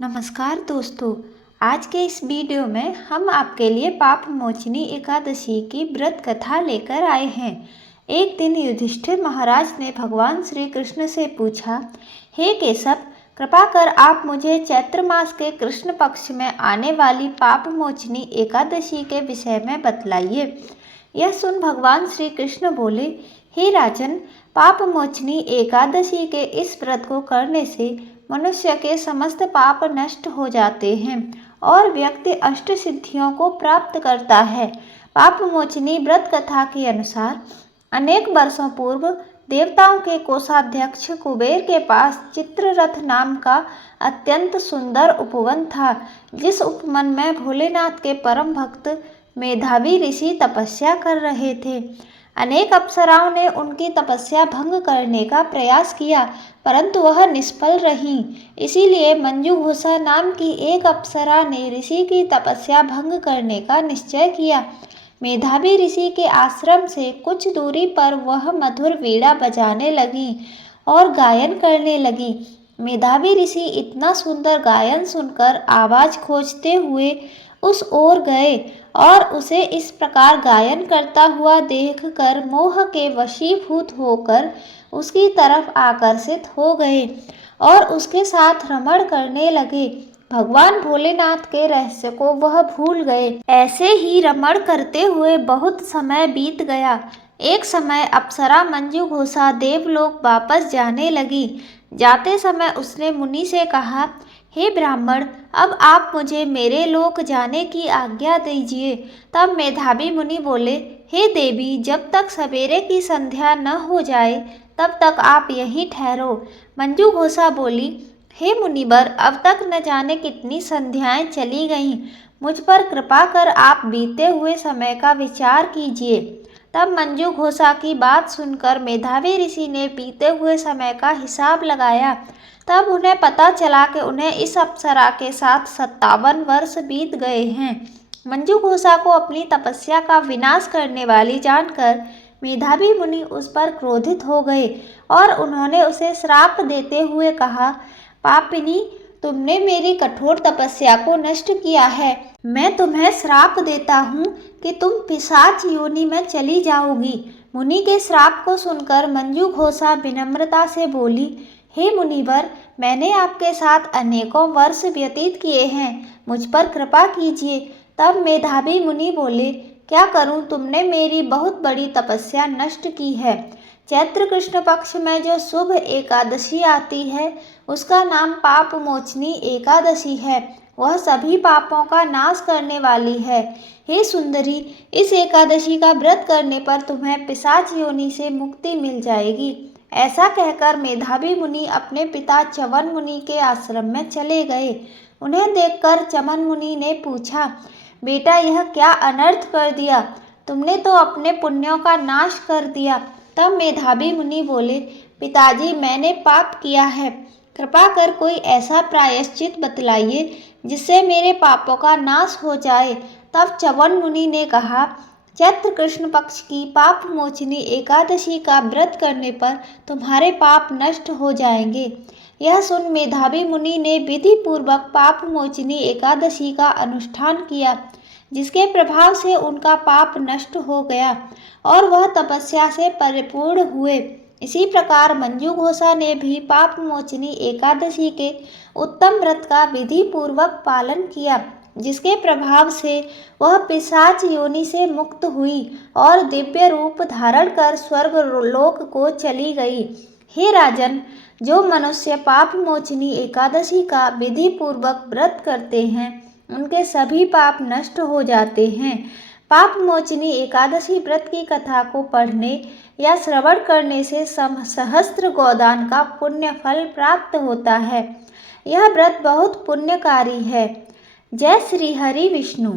नमस्कार दोस्तों, आज के इस वीडियो में हम आपके लिए पाप मोचनी एकादशी की व्रत कथा लेकर आए हैं। एक दिन युधिष्ठिर महाराज ने भगवान श्री कृष्ण से पूछा, हे केशव, कृपा कर आप मुझे चैत्र मास के कृष्ण पक्ष में आने वाली पाप मोचनी एकादशी के विषय में बतलाइए। यह सुन भगवान श्री कृष्ण बोले, हे राजन, पाप मोचनी एकादशी के इस व्रत को करने से मनुष्य के समस्त पाप नष्ट हो जाते हैं और व्यक्ति अष्ट सिद्धियों को प्राप्त करता है। पाप मोचनी व्रत कथा के अनुसार अनेक वर्षों पूर्व देवताओं के कोषाध्यक्ष कुबेर के पास चित्ररथ नाम का अत्यंत सुंदर उपवन था, जिस उपवन में भोलेनाथ के परम भक्त मेधावी ऋषि तपस्या कर रहे थे। अनेक अप्सराओं ने उनकी तपस्या भंग करने का प्रयास किया, परंतु वह निष्फल रहीं। इसीलिए मंजूघोषा नाम की एक अप्सरा ने ऋषि की तपस्या भंग करने का निश्चय किया। मेधावी ऋषि के आश्रम से कुछ दूरी पर वह मधुर वीणा बजाने लगी और गायन करने लगी। मेधावी ऋषि इतना सुंदर गायन सुनकर आवाज़ खोजते हुए उस ओर गए और उसे इस प्रकार गायन करता हुआ देखकर मोह के वशीभूत होकर उसकी तरफ आकर्षित हो गए और उसके साथ रमण करने लगे। भगवान भोलेनाथ के रहस्य को वह भूल गए। ऐसे ही रमण करते हुए बहुत समय बीत गया। एक समय अप्सरा मंजूघोषा देवलोक वापस जाने लगी। जाते समय उसने मुनि से कहा, हे ब्राह्मण, अब आप मुझे मेरे लोक जाने की आज्ञा दीजिए। तब मेधावी मुनि बोले, हे देवी, जब तक सवेरे की संध्या न हो जाए तब तक आप यहीं ठहरो। मंजूघोषा बोली, हे मुनिवर, अब तक न जाने कितनी संध्याएं चली गईं। मुझ पर कृपा कर आप बीते हुए समय का विचार कीजिए। तब मंजूघोषा की बात सुनकर मेधावी ऋषि ने बीते हुए समय का हिसाब लगाया। तब उन्हें पता चला कि उन्हें इस अप्सरा के साथ 57 वर्ष बीत गए हैं। मंजूघोषा को अपनी तपस्या का विनाश करने वाली जानकर मेधावी मुनि उस पर क्रोधित हो गए और उन्होंने उसे श्राप देते हुए कहा, पापिनी, तुमने मेरी कठोर तपस्या को नष्ट किया है। मैं तुम्हें श्राप देता हूँ कि तुम पिशाच योनि में चली जाओगी। मुनि के श्राप को सुनकर मंजूघोषा विनम्रता से बोली, हे मुनिवर, मैंने आपके साथ अनेकों वर्ष व्यतीत किए हैं, मुझ पर कृपा कीजिए। तब मेधावी मुनि बोले, क्या करूं, तुमने मेरी बहुत बड़ी तपस्या नष्ट की है। चैत्र कृष्ण पक्ष में जो शुभ एकादशी आती है उसका नाम पाप मोचनी एकादशी है। वह सभी पापों का नाश करने वाली है। हे सुंदरी, इस एकादशी का व्रत करने पर तुम्हें पिशाच योनि से मुक्ति मिल जाएगी। ऐसा कहकर मेधावी मुनि अपने पिता च्यवन मुनि के आश्रम में चले गए। उन्हें देखकर च्यवन मुनि ने पूछा, बेटा, यह क्या अनर्थ कर दिया? तुमने तो अपने पुण्यों का नाश कर दिया। तब मेधावी मुनि बोले, पिताजी, मैंने पाप किया है, कृपा कर कोई ऐसा प्रायश्चित बतलाइए जिससे मेरे पापों का नाश हो जाए। तब च्यवन मुनि ने कहा, चैत्र कृष्ण पक्ष की पाप मोचनी एकादशी का व्रत करने पर तुम्हारे पाप नष्ट हो जाएंगे। यह सुन मेधावी मुनि ने विधि पूर्वक पाप मोचनी एकादशी का अनुष्ठान किया, जिसके प्रभाव से उनका पाप नष्ट हो गया और वह तपस्या से परिपूर्ण हुए। इसी प्रकार मंजूघोषा ने भी पाप मोचनी एकादशी के उत्तम व्रत का विधि पूर्वक पालन किया, जिसके प्रभाव से वह पिशाच योनि से मुक्त हुई और दिव्य रूप धारण कर स्वर्ग लोक को चली गई। हे राजन, जो मनुष्य पाप मोचनी एकादशी का विधि पूर्वक व्रत करते हैं उनके सभी पाप नष्ट हो जाते हैं। पाप मोचनी एकादशी व्रत की कथा को पढ़ने या श्रवण करने से सहस्त्र गोदान का पुण्य फल प्राप्त होता है। यह व्रत बहुत पुण्यकारी है। जय श्री हरि विष्णु।